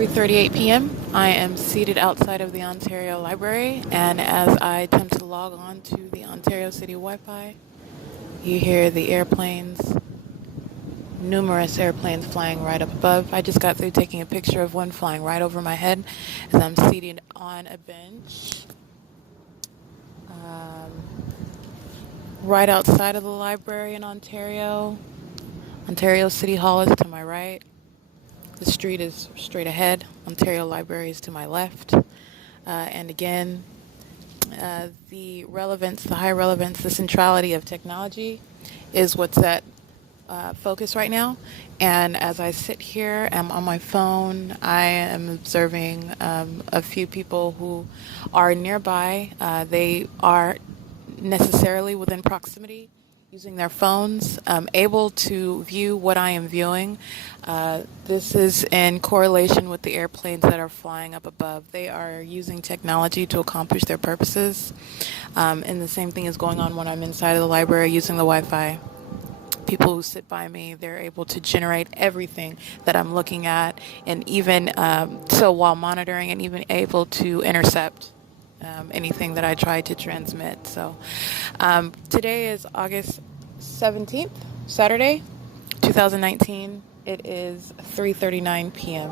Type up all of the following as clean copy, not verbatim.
3:38 p.m. I am seated outside of the Ontario Library, and as I attempt to log on to the Ontario City Wi-Fi, you hear the airplanes, numerous airplanes flying right up above. I just got through taking a picture of one flying right over my head as I'm seated on a bench right outside of the library in Ontario. Ontario City Hall is to my right. The street is straight ahead. Ontario Library is to my left. And again, the relevance, the high relevance, the centrality of technology is what's at focus right now. And as I sit here, I'm on my phone, I am observing a few people who are nearby. They are necessarily within proximity, using their phones, able to view what I am viewing. This is in correlation with the airplanes that are flying up above. They are using technology to accomplish their purposes. And the same thing is going on when I'm inside of the library using the Wi-Fi. People who sit by me, they're able to generate everything that I'm looking at, and even so while monitoring, and even able to intercept anything that I try to transmit. So today is August 17th, Saturday, 2019. It is 3:39 p.m.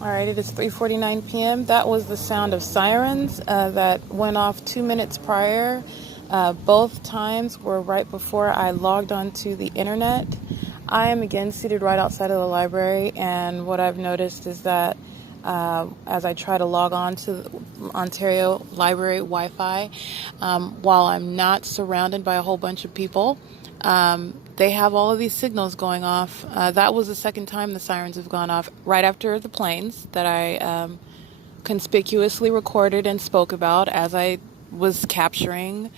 All right, it is 3:49 p.m. That was the sound of sirens that went off 2 minutes prior. Both times were right before I logged onto the internet. I am again seated right outside of the library, and what I've noticed is that as I try to log on to the Ontario Library Wi-Fi, while I'm not surrounded by a whole bunch of people, they have all of these signals going off. That was the second time the sirens have gone off, right after the planes that I conspicuously recorded and spoke about as I was capturing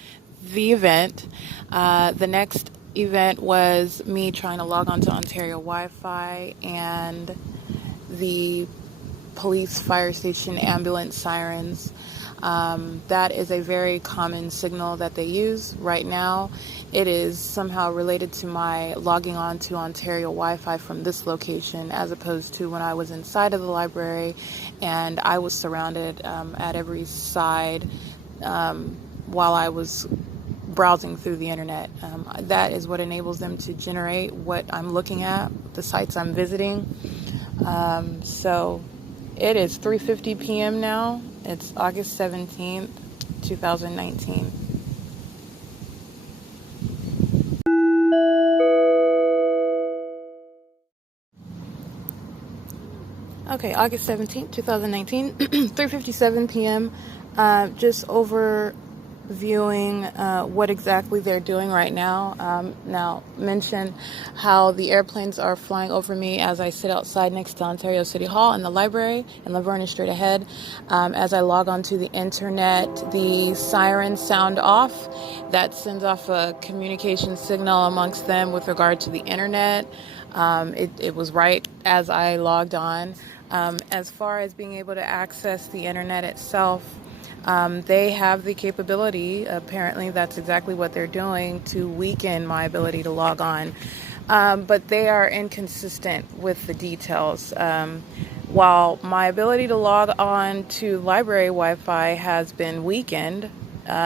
the event. The next event was me trying to log on to Ontario Wi-Fi, and the police, fire station, ambulance sirens. That is a very common signal that they use right now. It is somehow related to my logging on to Ontario Wi-Fi from this location, as opposed to when I was inside of the library and I was surrounded at every side while I was browsing through the internet. That is what enables them to generate what I'm looking at, the sites I'm visiting. So it is 3:50 p.m. now. It's August 17th, 2019. Okay, August 17th, 2019, 3:57 p.m. Just over viewing what exactly they're doing right now. Now, mention how the airplanes are flying over me as I sit outside next to Ontario City Hall and the library, and Laverne is straight ahead. As I log onto the internet, the sirens sound off. That sends off a communication signal amongst them with regard to the internet. It was right as I logged on. As far as being able to access the internet itself, they have the capability, apparently that's exactly what they're doing, to weaken my ability to log on. But they are inconsistent with the details. While my ability to log on to library Wi-Fi has been weakened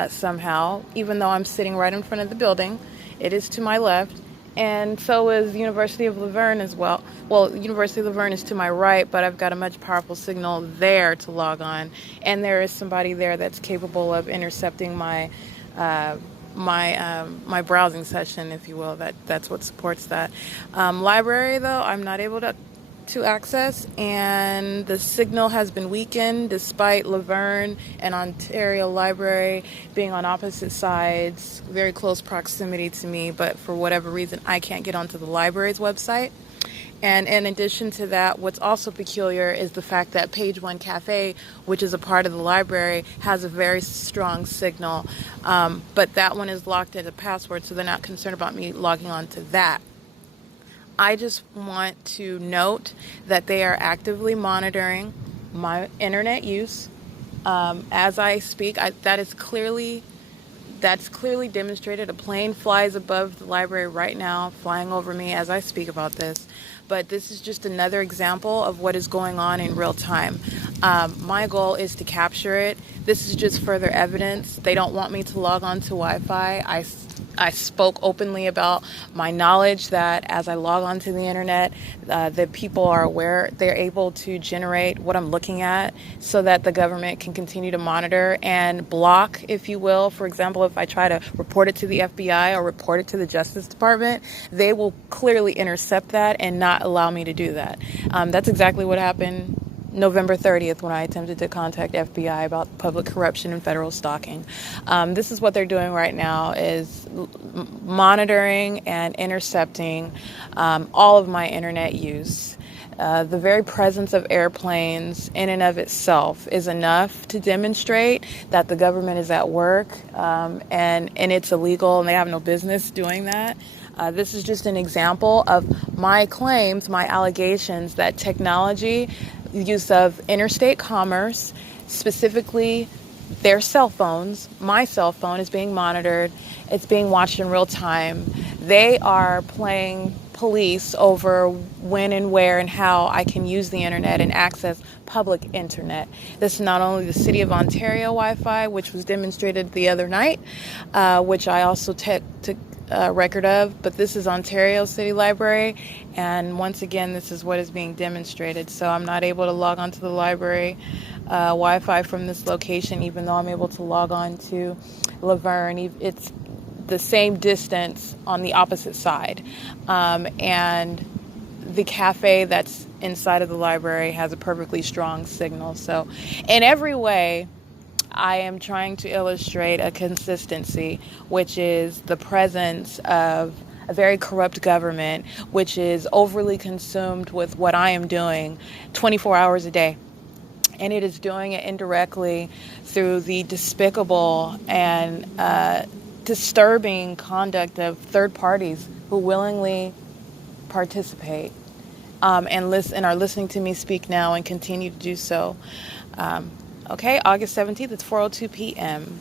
somehow, even though I'm sitting right in front of the building, it is to my left. And so is University of Laverne as well. Well, University of Laverne is to my right, but I've got a much powerful signal there to log on. And there is somebody there that's capable of intercepting my my browsing session, if you will. That's what supports that. Library, though, I'm not able to access, and the signal has been weakened despite Laverne and Ontario Library being on opposite sides, very close proximity to me, but for whatever reason I can't get onto the library's website. And in addition to that, what's also peculiar is the fact that Page One Cafe, which is a part of the library, has a very strong signal, but that one is locked as a password, so they're not concerned about me logging on to that. I just want to note that they are actively monitoring my internet use as I speak. That's clearly demonstrated. A plane flies above the library right now, flying over me as I speak about this. But this is just another example of what is going on in real time. My goal is to capture it. This is just further evidence. They don't want me to log on to Wi-Fi. I spoke openly about my knowledge that as I log onto the internet, that people are aware, they're able to generate what I'm looking at so that the government can continue to monitor and block, if you will. For example, if I try to report it to the FBI or report it to the Justice Department, they will clearly intercept that and not allow me to do that. That's exactly what happened November 30th when I attempted to contact FBI about public corruption and federal stalking. This is what they're doing right now, is monitoring and intercepting all of my internet use. The very presence of airplanes in and of itself is enough to demonstrate that the government is at work and it's illegal and they have no business doing that. This is just an example of my claims, my allegations that technology, use of interstate commerce, specifically their cell phones, my cell phone is being monitored, it's being watched in real time. They are playing police over when and where and how I can use the internet and access public internet. This is not only the City of Ontario Wi-Fi, which was demonstrated the other night, which I also took record of, but this is Ontario City Library, and once again this is what is being demonstrated. So I'm not able to log onto the library Wi-Fi from this location, even though I'm able to log on to Laverne. It's the same distance on the opposite side, and the cafe that's inside of the library has a perfectly strong signal. So in every way I am trying to illustrate a consistency, which is the presence of a very corrupt government, which is overly consumed with what I am doing 24 hours a day. And it is doing it indirectly through the despicable and disturbing conduct of third parties who willingly participate and are listening to me speak now and continue to do so. Okay, August 17th, it's 4:02 p.m.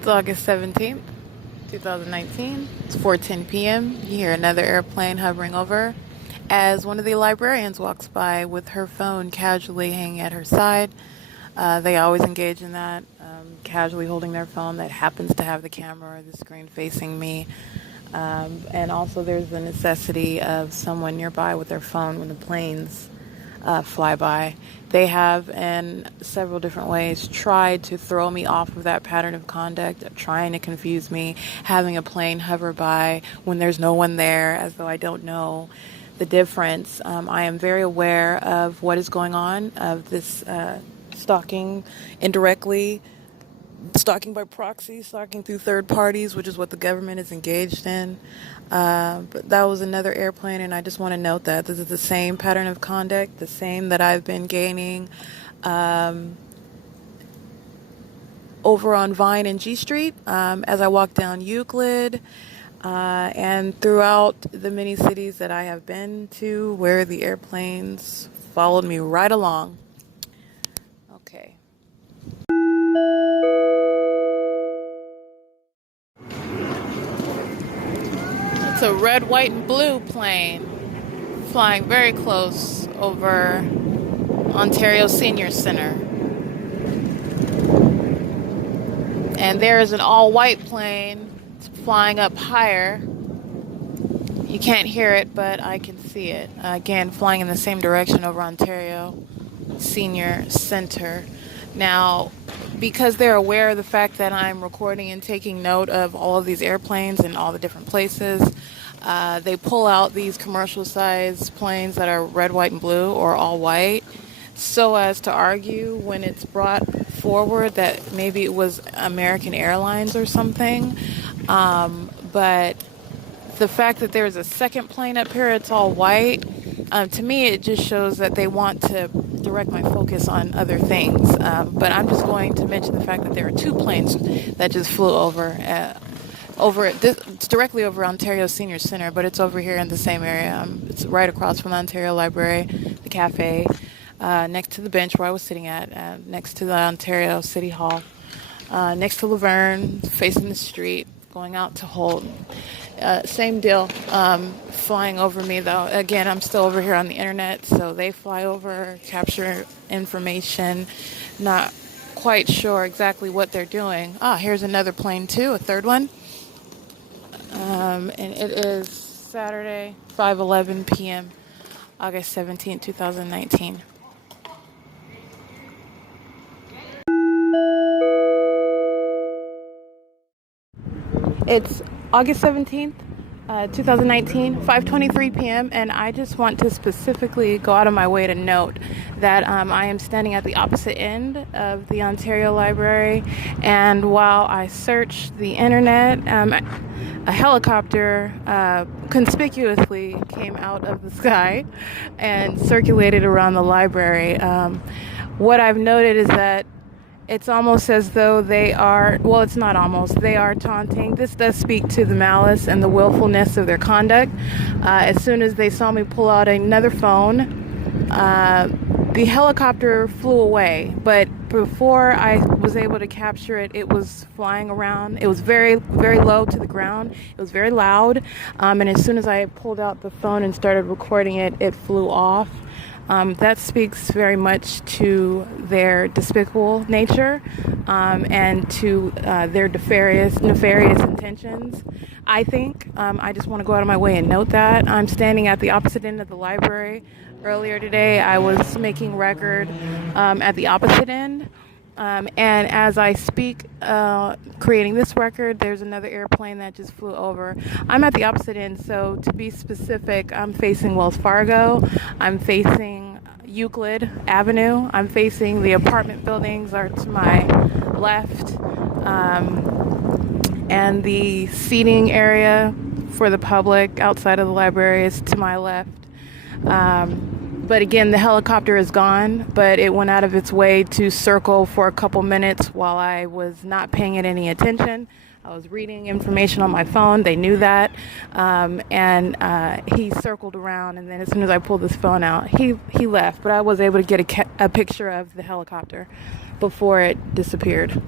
It's August 17th, 2019. It's 4:10 p.m. You hear another airplane hovering over as one of the librarians walks by with her phone casually hanging at her side. They always engage in that. casually holding their phone that happens to have the camera or the screen facing me. And also there's the necessity of someone nearby with their phone when the planes fly by. They have, in several different ways, tried to throw me off of that pattern of conduct, trying to confuse me, having a plane hover by when there's no one there, as though I don't know the difference. I am very aware of what is going on, of this stalking indirectly, stalking by proxy, stalking through third parties, which is what the government is engaged in. But that was another airplane, and I just want to note that this is the same pattern of conduct, the same that I've been gaining over on Vine and G Street as I walk down Euclid and throughout the many cities that I have been to where the airplanes followed me right along. Okay. It's a red, white, and blue plane flying very close over Ontario Senior Center. And there is an all-white plane flying up higher. You can't hear it, but I can see it. Again, flying in the same direction over Ontario Senior Center. Now, because they're aware of the fact that I'm recording and taking note of all of these airplanes and all the different places, they pull out these commercial-sized planes that are red, white, and blue, or all white, so as to argue when it's brought forward that maybe it was American Airlines or something. But the fact that there's a second plane up here, it's all white, to me it just shows that they want to direct my focus on other things. But I'm just going to mention the fact that there are two planes that just flew over it's directly over Ontario Senior Center, but it's over here in the same area. It's right across from the Ontario Library, the cafe, next to the bench where I was sitting at, next to the Ontario City Hall, next to Laverne, facing the street, going out to Holt. Same deal, flying over me though. Again, I'm still over here on the internet, so they fly over, capture information, not quite sure exactly what they're doing. Here's another plane too, a third one. And it is Saturday, 5:11 p.m., August 17, 2019. It's August 17th, 2019, 5:23 p.m., and I just want to specifically go out of my way to note that I am standing at the opposite end of the Ontario Library, and while I searched the internet, a helicopter conspicuously came out of the sky and circulated around the library. What I've noted is that it's almost as though they are, well, it's not almost, they are taunting. This does speak to the malice and the willfulness of their conduct. As soon as they saw me pull out another phone, the helicopter flew away. But before I was able to capture it, it was flying around. It was very, very low to the ground. It was very loud. And as soon as I pulled out the phone and started recording it, it flew off. That speaks very much to their despicable nature and to their nefarious intentions, I think. I just want to go out of my way and note that. I'm standing at the opposite end of the library. Earlier today, I was making record at the opposite end. And as I speak, creating this record, there's another airplane that just flew over. I'm at the opposite end, so to be specific, I'm facing Wells Fargo. I'm facing Euclid Avenue. I'm facing the apartment buildings are to my left. And the seating area for the public outside of the library is to my left. But again, the helicopter is gone, but it went out of its way to circle for a couple minutes while I was not paying it any attention. I was reading information on my phone. They knew that. And he circled around, and then as soon as I pulled this phone out, he left. But I was able to get a picture of the helicopter before it disappeared.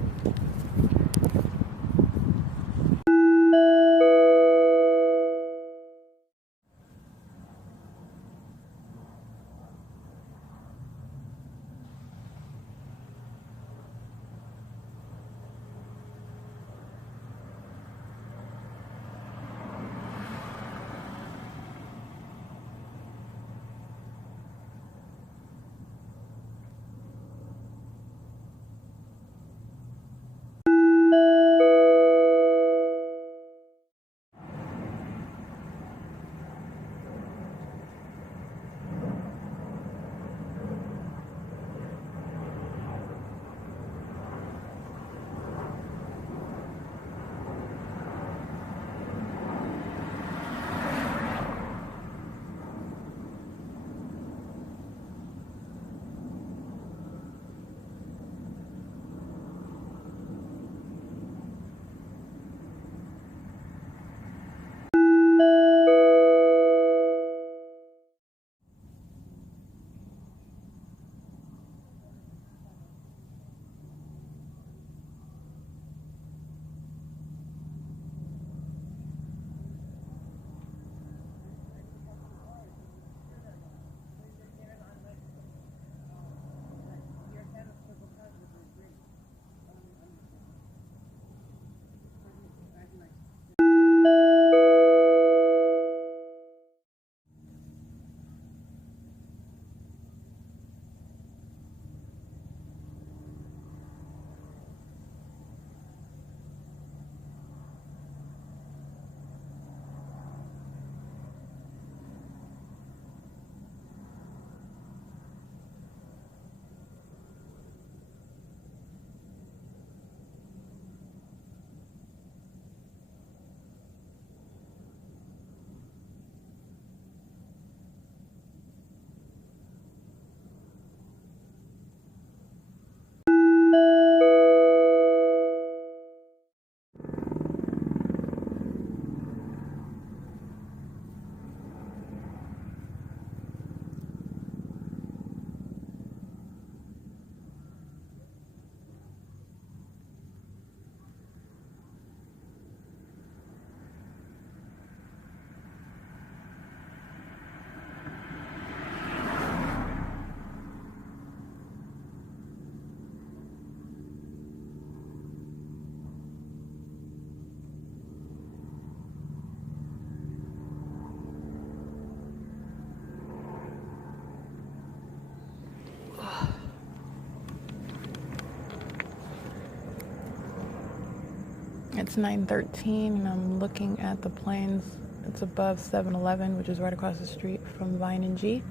It's 9:13 and I'm looking at the planes. It's above 7-Eleven, which is right across the street from Vine and G.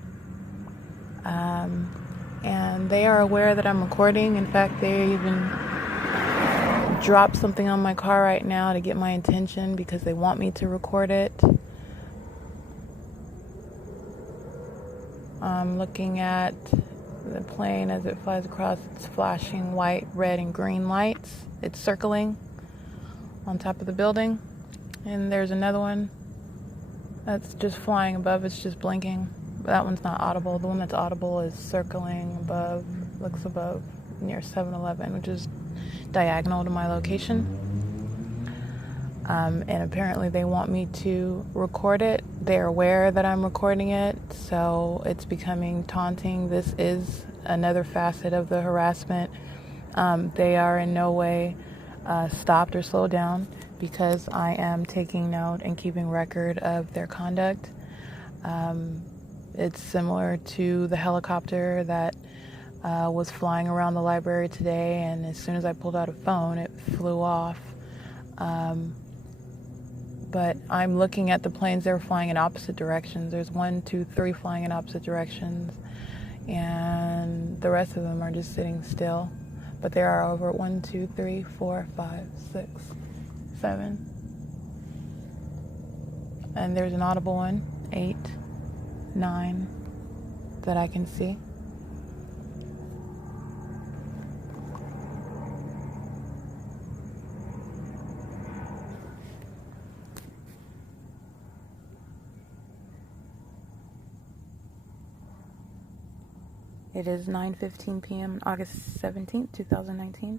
And they are aware that I'm recording. In fact, they even dropped something on my car right now to get my attention because they want me to record it. I'm looking at the plane as it flies across. It's flashing white, red, and green lights. It's circling on top of the building. And there's another one that's just flying above. It's just blinking. That one's not audible. The one that's audible is circling above, looks above near 7-Eleven, which is diagonal to my location. And apparently they want me to record it. They're aware that I'm recording it, so it's becoming taunting. This is another facet of the harassment. They are in no way stopped or slowed down because I am taking note and keeping record of their conduct. It's similar to the helicopter that was flying around the library today, and as soon as I pulled out a phone, it flew off. But I'm looking at the planes. They're flying in opposite directions. There's 1, 2, 3 flying in opposite directions, and the rest of them are just sitting still. But there are over 1, 2, 3, 4, 5, 6, 7. And there's an audible one, 8, 9, that I can see. It is 9:15 p.m. August 17th, 2019.